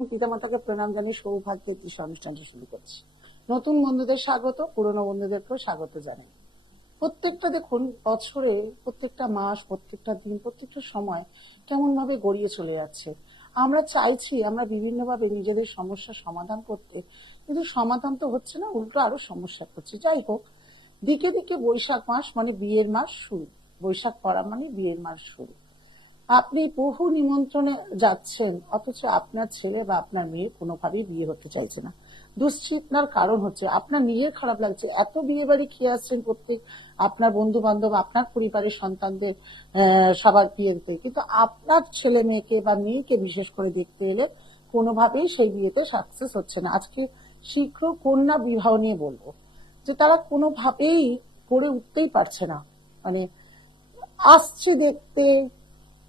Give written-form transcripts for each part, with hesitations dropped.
পিতামাতাকে প্রণাম জানিয়ে সৌভাগ্যের দৃশ্য অনুষ্ঠানটা শুরু করছি। নতুন বন্ধুদের স্বাগত, পুরনো বন্ধুদেরকেও স্বাগত জানাই। প্রত্যেকটা দেখুন বছরে প্রত্যেকটা মাস, প্রত্যেকটা দিন, প্রত্যেকটা সময় কেমন ভাবে গড়িয়ে চলে যাচ্ছে। আমরা চাইছি আমরা বিভিন্ন ভাবে নিজেদের সমস্যার সমাধান করতে, কিন্তু সমাধান তো হচ্ছে না, উল্টো আরো সমস্যা করছে। যাই হোক, দিকে দিকে বৈশাখ মাস মানে বিয়ের মাস শুরু। বৈশাখ পড়া মানে বিয়ের মাস শুরু। আপনি বহু নিমন্ত্রণে যাচ্ছেন, অথচ আপনার ছেলে বা আপনার মেয়ে কোনোভাবেই বিয়ে হতে চাইছে না। দুশ্চিন্তার কারণ হচ্ছে আপনার নিজের খারাপ লাগছে, এত বিয়ে বাড়ি খেয়ে আসছেন প্রত্যেক আপনার বন্ধু বান্ধব, আপনার পরিবারের সন্তানদের সবার বিয়ে দিতে, কিন্তু আপনার ছেলে মেয়েকে বা মেয়েকে বিশেষ করে দেখতে এলে কোনোভাবেই সেই বিয়েতে সাকসেস হচ্ছে না। আজকে শীঘ্র কন্যা বিবাহ নিয়ে বলবো, যে তারা কোনোভাবেই করে উঠতেই পারছে না। মানে আসছে দেখতে,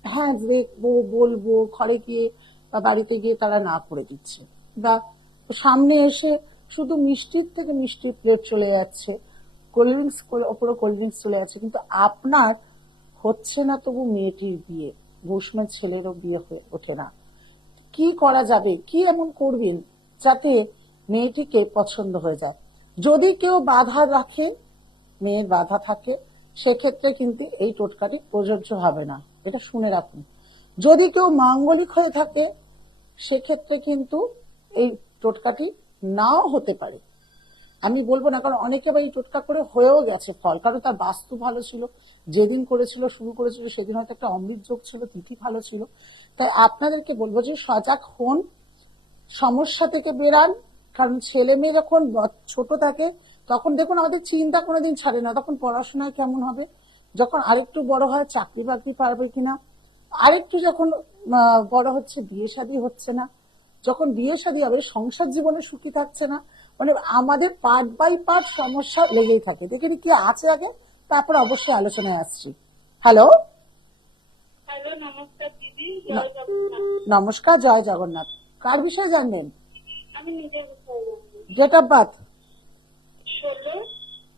হ্যাঁ দেখবো বলবো, ঘরে গিয়ে বা বাড়িতে গিয়ে তারা না করে দিচ্ছে, বা সামনে এসে শুধু মিষ্টির থেকে মিষ্টির প্লেট চলে যাচ্ছে, কোল্ড ড্রিঙ্কস ওপরে কোল্ড ড্রিঙ্কস চলে যাচ্ছে, কিন্তু আপনার হচ্ছে না তবু মেয়েটির বিয়ে, ভূষ্মের ছেলেরও বিয়ে হয়ে ওঠে না। কি করা যাবে, কি এমন করবেন যাতে মেয়েটিকে পছন্দ হয়ে যায়? যদি কেউ বাধা রাখে, মেয়ের বাধা থাকে, সেক্ষেত্রে কিন্তু এই টোটকাটি প্রযোজ্য হবে না, এটা শুনে রাখুন। যদি কেউ মাঙ্গলিক হয়ে থাকে, সেক্ষেত্রে কিন্তু এই টোটকাটি নাও হতে পারে। আমি বলবো না, কারণ অনেকে আবার এই টোটকা করে হয়েও গেছে ফল, কারণ তার বাস্তু ভালো ছিল, যেদিন করেছিল শুরু করেছিল সেদিন হয়তো একটা অমৃত যোগ ছিল, তিথি ভালো ছিল। তাই আপনাদেরকে বলবো যে সজাগ হন, সমস্যা থেকে বেরান। কারণ ছেলে মেয়ে যখন ছোট থাকে তখন দেখুন আমাদের চিন্তা কোনোদিন ছাড়ে না, তখন পড়াশোনায় কেমন হবে, যখন আরেকটু বড় হয় চাকরি বাকরি পারবে কিনা, আরেকটু যখন বড় হচ্ছে বিয়ে শাদী হচ্ছে না, যখন বিয়ে শাদী হবে সংসার জীবনে সুখী থাকছে না। মানে আমাদের পার্ট বাই পার্ট সমস্যা লেগেই থাকে। দেখে কি আছে আগে, তারপর অবশ্যই আলোচনায় আসছি। হ্যালো, নমস্কার দিদি। নমস্কার, জয় জগন্নাথ। কার বিষয়ে জানবেন? আমি নিজের বিষয়ে জানবো। Date of birth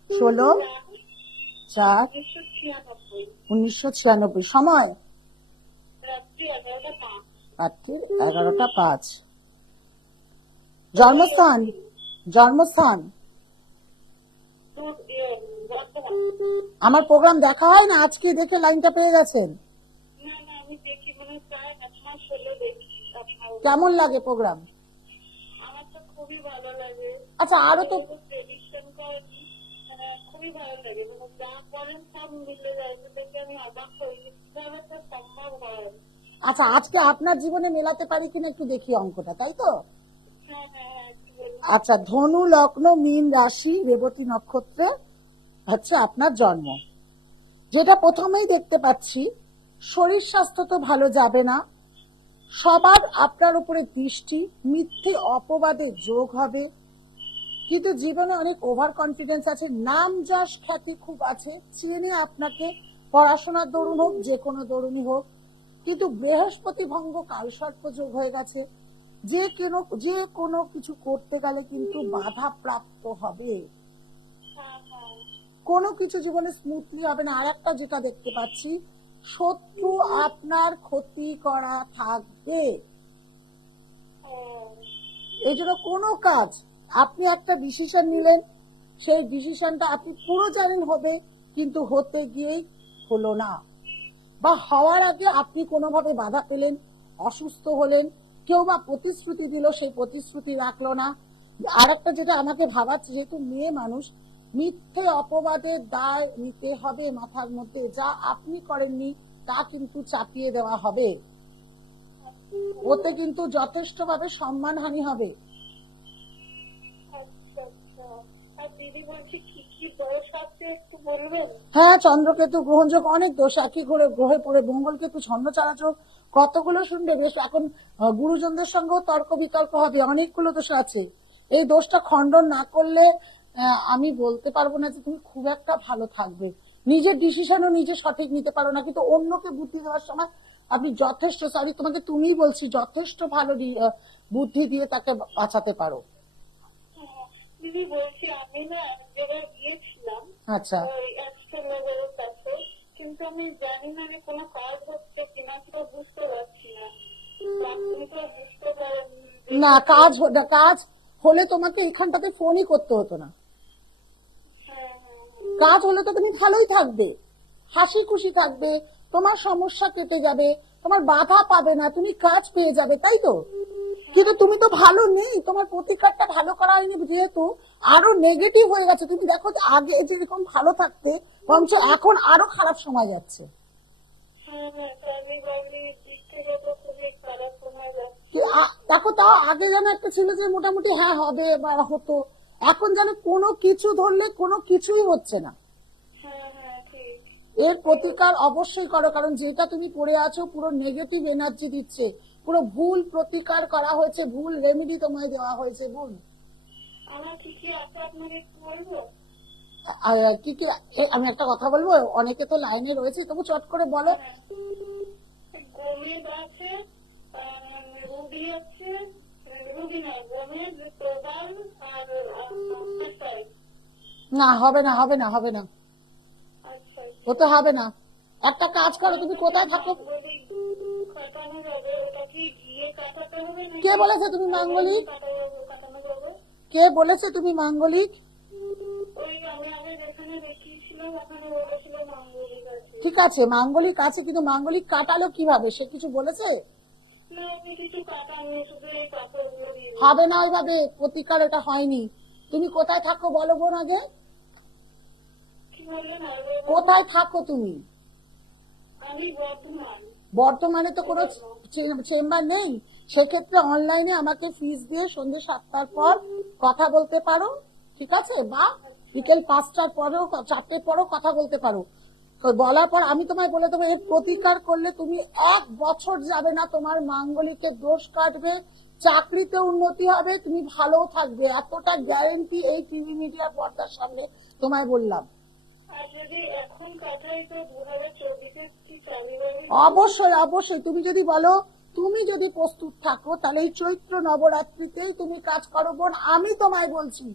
16/4/1996। সময় রাত্রি 11টা 5। রাত্রি 11টা 5। জন্মস্থান জন্মস্থান আমার প্রোগ্রাম দেখা হয় না, আজকে দেখে লাইনটা পেয়ে গেছেন? না না, আমি দেখি, মানে প্রায় 5 মাস হলো দেখি। কেমন লাগে প্রোগ্রাম? আমার তো খুবই ভালো লাগে। আচ্ছা, আরো তো প্রেডিকশন করেন, খুবই ভালো লাগে, মানে যা করেন সব মিলে যায়, দেখে আমি অবাক হই, কিভাবে তো সম্ভব হয়। আচ্ছা, আজকে আপনার জীবনে মেলাতে পারি কিনা একটু দেখি অঙ্কটা, তাই তো? আচ্ছা, ধনু লগ্ন, মীন রাশি, রেবতী নক্ষত্রে হচ্ছে আপনার জন্ম। যেটা প্রথমেই দেখতে পাচ্ছি, শরীর স্বাস্থ্য তো ভালো যাবে না, সবার আপনার উপরে দৃষ্টি, মিথ্যে অপবাদের যোগ হবে, কিন্তু জীবনে অনেক ওভার কনফিডেন্স আছে, নাম যশ খ্যাতি খুব আছে, চেনে আপনাকে, পড়াশোনার দরুন হোক, যে কোনো দরুনই হোক। কিন্তু বৃহস্পতি ভঙ্গ কালসর্প যোগ হয়ে গেছে, যে কোনো কিছু করতে গেলে কিন্তু বাধা প্রাপ্ত হবে, কোনো কিছু জীবনে স্মুথলি হবে না। আর একটা যেটা দেখতে পাচ্ছি, শত্রু আপনার ক্ষতি করা থাকবে। এই জন্য কোনো কাজ আপনি একটা ডিসিশন নিলেন, সেই ডিসিশনটা আপনি পুরো জানেন হবে, কিন্তু হতে গিয়েই হলো না, বা হওয়ার আগে আপনি কোনোভাবে বাধা পেলেন, অসুস্থ হলেন, কেউ বা প্রতিশ্রুতি দিল, সেই প্রতিশ্রুতি রাখলো না। আর একটা যেটা আমাকে ভাবাচ্ছে, যেহেতু মেয়ে মানুষ, মিথ্যে অপবাদের দায় নিতে হবে মাথার মধ্যে, যা আপনি করেননি তা কিন্তু চাপিয়ে দেওয়া হবে, ওতে কিন্তু যথেষ্ট ভাবে সম্মানহানি হবে। হ্যাঁ, চন্দ্রকেতু গ্রহণযোগ, অনেক দোষ একই করে গ্রহে পড়ে, মঙ্গলকেতু ছন্দ চালাচক, কতগুলো শুনবে। বেশ, এখন গুরুজনদের সঙ্গেও তর্ক বিতর্ক হবে, অনেকগুলো দোষ আছে। এই দোষটা খণ্ডন না করলে আমি বলতে পারবো না যে তুমি খুব একটা ভালো থাকবে। নিজের ডিসিশনও নিজে সঠিক নিতে পারো না, কিন্তু অন্যকে বুদ্ধি দেওয়ার সময় আপনি যথেষ্ট, সরি তোমাকে তুমিই বলছি, যথেষ্ট ভালো বুদ্ধি দিয়ে তাকে বাঁচাতে পারো। দিদি বলছি, আমি না যেটা গিয়েছিলাম, আচ্ছা, কাছে, কিন্তু আমি জানি না কোনো কাজ হচ্ছে কিনা, সেটা বুঝতে পারছি না। আপনি তো বুঝতে পারেন না, কাজ হলে তোমাকে এখানটাতে ফোনই করতে হতো না। হ্যাঁ, কাজ হলে তো তুমি ভালোই থাকবে, হাসি খুশি থাকবে, তোমার সমস্যা কেটে যাবে, তোমার বাধা পাবে না, তুমি কাজ পেয়ে যাবে, তাই তো? কিন্তু তুমি তো ভালো নেই, তোমার প্রতিকারটা ভালো করা হয়নি যেহেতু আরো নেগেটিভ হয়ে গেছে। তুমি দেখো যে আগে যেরকম ভালো থাকতে, বরঞ্চ এখন আরো খারাপ সময় যাচ্ছে। তো আমি ভাবলি দিক থেকে তো খুবই খারাপ সময় যাচ্ছে। দেখো তাও আগে যেন একটা ছিল যে মোটামুটি হ্যাঁ হবে বা হতো, এখন যেন কোনো কিছু ধরলে কোনো কিছুই হচ্ছে না। ঠিক। এর প্রতিকার অবশ্যই করো, কারণ যেটা তুমি পড়ে আছো পুরো নেগেটিভ এনার্জি দিচ্ছে, পুরো ভুল প্রতিকার করা হয়েছে, ভুল রেমেডি তোমায় দেওয়া হয়েছে। বোন আমার কি কি আছে আপনাকে একটু বলবো? কি কি আমি একটা কথা বলবো, অনেকে তো লাইনে রয়েছে, তবু চট করে বলো। গমেদ আছে, রুবি আছে, রুবি নয় গমেদ, প্রবাল আর আকাশাই। না হবে না, হবে না, হবে না, আচ্ছা, হতে হবে না। একটা কাজ করো, তুমি কোথায় থাকো? কাটানো যাবে? ওটা কি গিয়ে কাটাতে হবে নাকি কে বলেছে তুমি মাঙ্গলিক? কাটানো যাবে? কে বলেছে তুমি মাঙ্গলিক? ওই আমি আগে যেখানে দেখিয়েছিলাম ওখানে বলেছিল মাঙ্গলিক আছে। ঠিক আছে, মাঙ্গলিক আছে, কিন্তু মাঙ্গলিক কাটালো কিভাবে সে কিছু বলেছে? না, আমি কিছু কাটাইনি, শুধু এই কাপড়গুলো দিয়ে। হবে না ওইভাবে, প্রতিকার এটা হয়নি। তুমি কোথায় থাকো বলো বোন আগে? কি বললেন? কোথায় থাকো তুমি? আমি বর্ধমান। বর্তমানে তো কোনো চেম্বার নেই, সেক্ষেত্রে অনলাইনে আমাকে ফিস দিয়ে সন্ধ্যে 7টার পর কথা বলতে পারো, ঠিক আছে? বা বিকেল 5টার পরেও, 4টের পরেও কথা বলতে পারো। বলার পর আমি তোমায় বলে দেবো এর প্রতিকার করলে তুমি 1 বছর যাবে না তোমার মাঙ্গলিকের দোষ কাটবে, চাকরিতে উন্নতি হবে, তুমি ভালো থাকবে, এতটা গ্যারেন্টি এই টিভি মিডিয়ার পর্দার সামনে তোমায় বললাম। আর যদি এখন কাটাই তো 2024 কি চালু হবে? অবশ্যই অবশ্যই, তুমি যদি বলো, তুমি যদি প্রস্তুত থাকো, তাহলে এই চৈত্র নবরাত্রিতেই তুমি কাজ করো বোন। আমি তোমায় বলছি,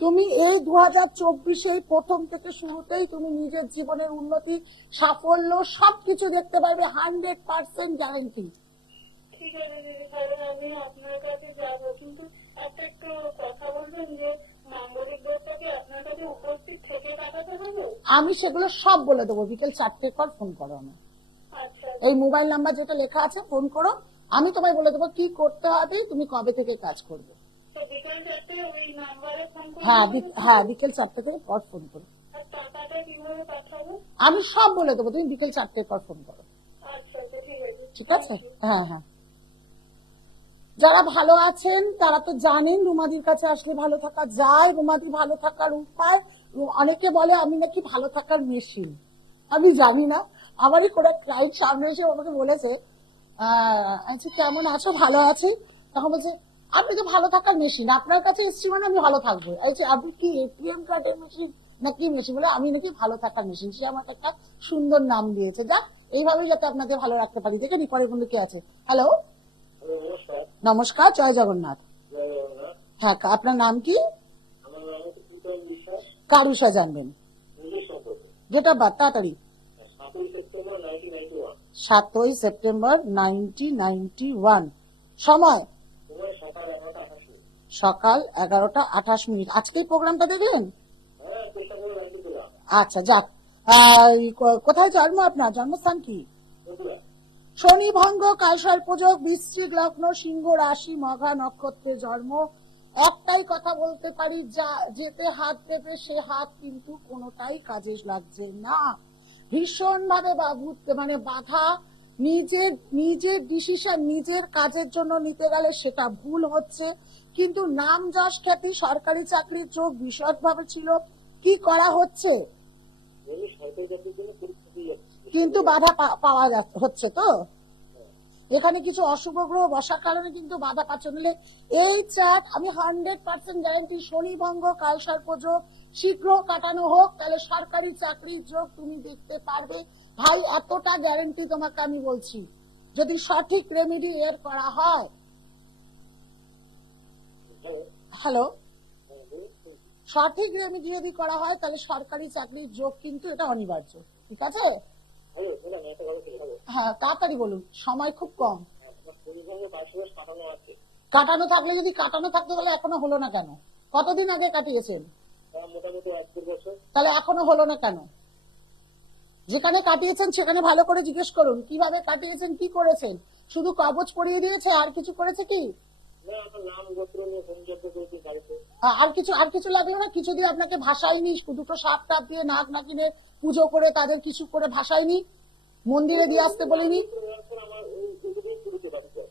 তুমি এই 2024 প্রথম থেকে শুরুতেই তুমি নিজের জীবনের উন্নতি, সাফল্য সবকিছু দেখতে পারবে, 100% গ্যারেন্টি। ঠিক আছে দিদি, তাহলে আমি আপনার কাছে যাবো, কিন্তু একটা একটু কথা বলবেন যে মাঙ্গলিক দোষটাকে আপনার কাছে উপস্থিত থেকে কাটাতে হবে? আমি সেগুলো সব বলে দেবো, বিকেল 4টের পর ফোন করো আমার আচ্ছা, এই মোবাইল নাম্বার যেটা লেখা আছে, ফোন করো, আমি তোমায় বলে দেবো কি করতে হবে, তুমি কবে থেকে কাজ করবে। তো বিকেল 4টে ওই নাম্বারে ফোন হ্যাঁ করতে হ্যাঁ, বিকেল 4টে থেকে পর ফোন করো, আর টাকাটা কিভাবে পাঠাবো? আমি সব বলে দেবো, তুমি বিকেল 4টের পর ফোন করো, আচ্ছা, ঠিক আছে। ঠিক আছে? হ্যাঁ হ্যাঁ, যারা ভালো আছেন তারা তো জানেন রুমাদির কাছে আসলে ভালো থাকা যায়, রুমাদি ভালো থাকার উপায়। অনেকে বলে আমি নাকি ভালো থাকার মেশিন, আমি জানি না। আমারই কোনো ক্লায়েন্ট সামনে এসে আমাকে বলেছে আচ্ছা কেমন আছো, ভালো আছি, তখন বলছে আপনি তো ভালো থাকার মেশিন, আপনার কাছে এসছি মানে আমি ভালো থাকবো। আপনি কি এটিএম কার্ডের মেশিন নাকি মেশিন? বলে আমি নাকি ভালো থাকার মেশিন। সে আমাকে একটা সুন্দর নাম দিয়েছে। যাক, এইভাবেই যাতে আপনাদের ভালো রাখতে পারি। দেখে নি পরের বন্ধু কে আছে। হ্যালো, নমস্কার, জয় জগন্নাথ। হ্যাঁ, আপনার নাম কি? কারুষা জানবেন? ডেট অফ বার্থ তাড়াতাড়ি। 7ই সেপ্টেম্বর 1991। সময় সকাল 11টা 28 মিনিট। আজকেই প্রোগ্রামটা দেখলেন? আচ্ছা যাক, কোথায় জন্ম আপনার, জন্মস্থান কি? শনি ভঙ্গ, কালসর্পযোগ, বৃশ্চিক লগ্ন, সিংহ রাশি, মঘা নক্ষত্রে জন্ম। একটাই কথা বলতে পারি, যা যেতে হাত দেবে সে হাত কিন্তু কোনোটাই কাজে লাগছে না। ভীষণ ভাবে মানে বাধা, নিজের ডিসিশন নিজের কাজের জন্য নিতে গেলে সেটা ভুল হচ্ছে। কিন্তু নাম যশ খ্যাতি, সরকারি চাকরির যোগ বিশদভাবে ছিল, কি করা হচ্ছে? কিন্তু বাধা পাওয়া হচ্ছে তো। এখানে কিছু অশুভ গ্রহ বসার কারণে কিন্তু বাধা পাচ্ছে। নিলে এই চার্ট আমি 100% গ্যারান্টি, শনি ভঙ্গ কালসর্প যোগ শীঘ্র কাটানো হোক, তাহলে সরকারি চাকরির যোগ তুমি দেখতে পারবে। ভাই এতটা গ্যারান্টি তোমাকে আমি বলছি, যদি সঠিক রেমেডি এর করা হয়। হ্যালো, সঠিক রেমেডি যদি করা হয় তাহলে সরকারি চাকরির যোগ কিন্তু এটা অনিবার্য, ঠিক আছে? হ্যাঁ তাড়াতাড়ি বলুন, সময় খুব কম। কাটানো থাকলে যদি কাটানো থাকতো তাহলে এখনো হলো না কেন? কতদিন আগে কাটিয়েছেন? মোটামুটি 1 বছর। তাহলে এখনো হলো না কেন? যেখানে কাটিয়েছেন সেখানে ভালো করে জিজ্ঞেস করুন কিভাবে কাটিয়েছেন, কি করেছেন। শুধু কবচ পরিয়ে দিয়েছে, আর কিছু করেছে কি? না, আমার নাম গোত্র নিয়ে হোমযজ্ঞ করেছি বাড়িতে। আর কিছু লাগলো না? কিছু দিয়ে আপনাকে ভাসায়নি? দুটো সাপ টাপ দিয়ে নাক নাকিনে পুজো করে তাদের কিছু করে ভাসায়নি? মন্দিরে দিয়ে আসতে বলিনি? আমার এইটুকুই করেছে বাড়িতে।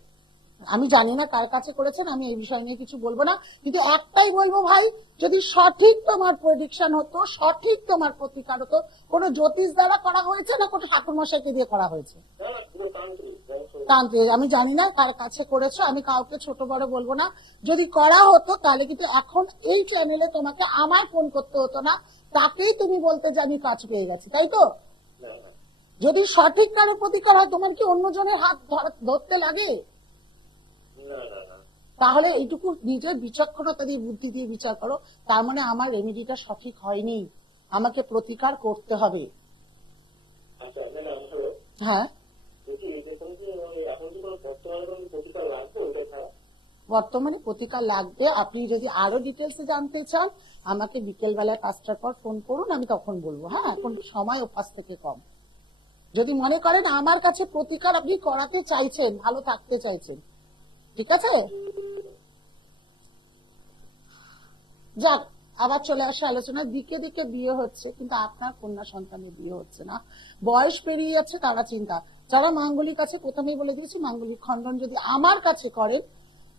আমি জানি না কার কাছে করেছেন, আমি এই বিষয় নিয়ে কিছু বলবো না, কিন্তু একটাই বলবো ভাই, যদি সঠিক তোমার প্রেডিকশন হতো, সঠিক তোমার প্রতিকার হতো, কোনো জ্যোতিষ দ্বারা করা হয়েছে না কোনো ঠাকুর মশাইকে দিয়ে করা হয়েছে? তান্ত্রিক। আমি জানি না কার কাছে করেছো, আমি কাউকে ছোট বড় বলবো না। যদি করা হতো তাহলে কিন্তু এখন এই চ্যানেলে তোমাকে আমায় ফোন করতে হতো না, তাকেই তুমি বলতে যে আমি কাজ পেয়ে গেছি, তাই তো? যদি সঠিক কারো প্রতিকার হয়, তোমার কি অন্যজনের হাত ধরতে লাগে? তাহলে এইটুকু নিজের বিচক্ষণতা দিয়ে, বুদ্ধি দিয়ে বিচার করো, তার মানে আমার রেমেডিটা সঠিক হয়নি, আমাকে প্রতিকার করতে হবে। হ্যাঁ, বর্তমানে প্রতিকার লাগবে। আপনি যদি আরো ডিটেলসে জানতে চান, আমাকে বিকেল বেলায় 5টার পর ফোন করুন, আমি তখন বলবো। হ্যাঁ, এখন সময় অভ্যাস থেকে কম। যদি মনে করেন আমার কাছে প্রতিকার আপনি করাতে চাইছেন, ভালো থাকতে চাইছেন, ঠিক আছে? যাক, আবার চলে আসে আলোচনা। দিকে দিকে বিয়ে হচ্ছে, কিন্তু আপনার কন্যা সন্তানের বিয়ে হচ্ছে না, বয়স পেরিয়ে যাচ্ছে, তারা চিন্তা। যারা মাঙ্গলিক আছে, প্রথমেই বলে দিয়েছি, মাঙ্গলিক খণ্ডন যদি আমার কাছে করেন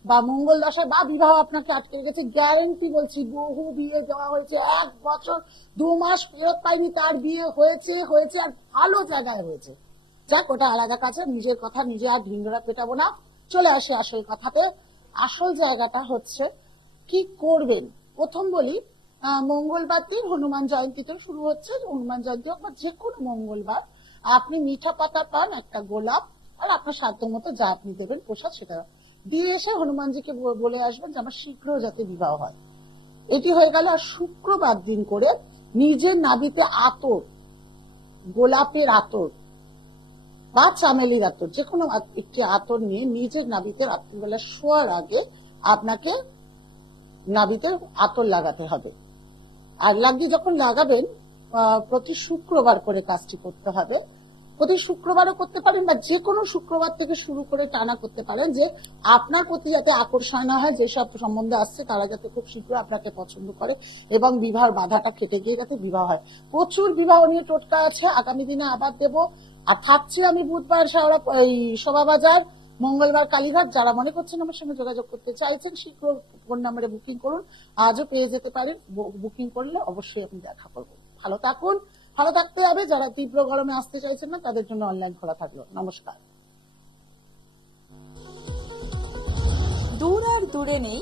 বা মঙ্গল দশায় বা বিবাহ আপনাকে আটকে গেছে, গ্যারেন্টি বলছি, বহু বিয়ে দেওয়া হয়েছে, 1 বছর 2 মাস ফেরত পাইনি, তার বিয়ে হয়েছে হয়েছে, আর ভালো জায়গায় হয়েছে। যাক, ওটা আলাদা কাছে, নিজের কথা নিজে আর ঢিঙ্গরা পেটাবো না। চলে আসে আসল কথাতে। আসল জায়গাটা হচ্ছে কি করবেন। প্রথম বলি, মঙ্গলবার দিন হনুমান জয়ন্তীতে শুরু হচ্ছে, হনুমান জয়ন্তী হোক বা যে কোনো মঙ্গলবার, আপনি মিঠা পাতা পান, একটা গোলাপ, আর আপনার সাধ্য মতো যা আপনি দেবেন প্রসাদ, সেটা দিয়ে এসে হনুমানজিকে বলে আসবেন যে আমার শীঘ্র যাতে বিবাহ হয়। এটি হয়ে গেল। আর শুক্রবার দিন করে নিজের নাভিতে আতর, গোলাপের আতর বা চামেলির আতর, যে কোনো একটি আতর নিয়ে নিজের নাভিতে রাত্রিবেলা শোয়ার আগে আপনাকে নাভিতে আতর লাগাতে হবে। আর লাগিয়ে যখন লাগাবেন, প্রতি শুক্রবার করে কাজটি করতে হবে। প্রতি শুক্রবারও করতে পারেন, বা যে কোনো শুক্রবার থেকে শুরু করে টানা করতে পারেন, যে আপনার প্রতি যাতে আকর্ষণ না হয়, যেসব সম্বন্ধে আসছে তারা যাতে খুব শীঘ্র আপনাকে পছন্দ করে এবং বিবাহের বাধাটা কেটে গিয়ে যাতে বিবাহ হয়। প্রচুর বিবাহ নিয়ে টোটকা আছে, আগামী দিনে আবার দেব। আর থাকছি আমি বুধবার শোভাবাজার, মঙ্গলবার কালীঘাট। যারা মনে করছেন আমার সঙ্গে যোগাযোগ করতে চাইছেন, শীঘ্র ফোন নাম্বারে বুকিং করুন, আজও পেয়ে যেতে পারেন। বুকিং করলে অবশ্যই আপনি দেখা করবেন। ভালো থাকুন, ভালো থাকতে হবে। যারা তীব্র গরমে আসতে চাইছেন না, তাদের জন্য অনলাইন খোলা থাকলো। নমস্কার। দূর আর দূরে নেই